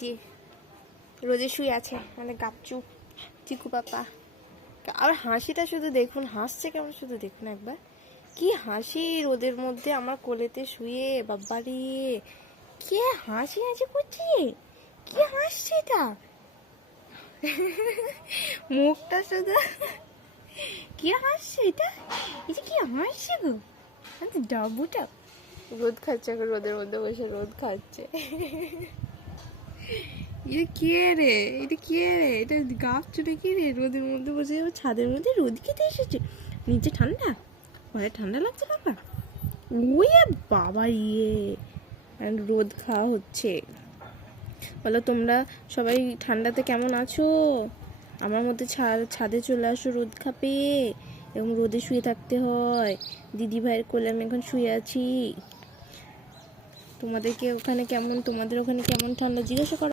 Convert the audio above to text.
যে রোদে শুয়ে আছে মানে গাপচু চিকু পাপা। আর হাসিটা শুধু দেখুন, হাসছে কেমন শুধু দেখুন একবার, কি হাসি রোদের মধ্যে আমার কোলেতে শুয়ে। বাবারে কে হাসি হাসি করছে, কি হাসছে এটা, মুখটা শুধু কি হাসছে এটা, এটা কি হাসছে গো, ডাবুটা রোদ খাচ্ছে এখন, রোদের মধ্যে বসে রোদ খাচ্ছে। এটা কে রে, এটা কে রে, এটা গাছটা কি রে, রোদের মধ্যে বসে ছাদের মধ্যে রোদ খেতে এসেছে। নিচে ঠান্ডা, ঘরে ঠান্ডা লাগছে বাবা, ওই বাবা রোদ খাওয়া হচ্ছে। বলো তোমরা সবাই ঠান্ডাতে কেমন আছো? আমার মধ্যে ছাদে চলে আসো, রোদ খাবে, এবং রোদে শুয়ে থাকতে হয়। দিদি ভাইয়ের কোলে আমি এখন শুয়ে আছি। তোমাদের ওখানে কেমন ঠান্ডা জিজ্ঞাসা করো।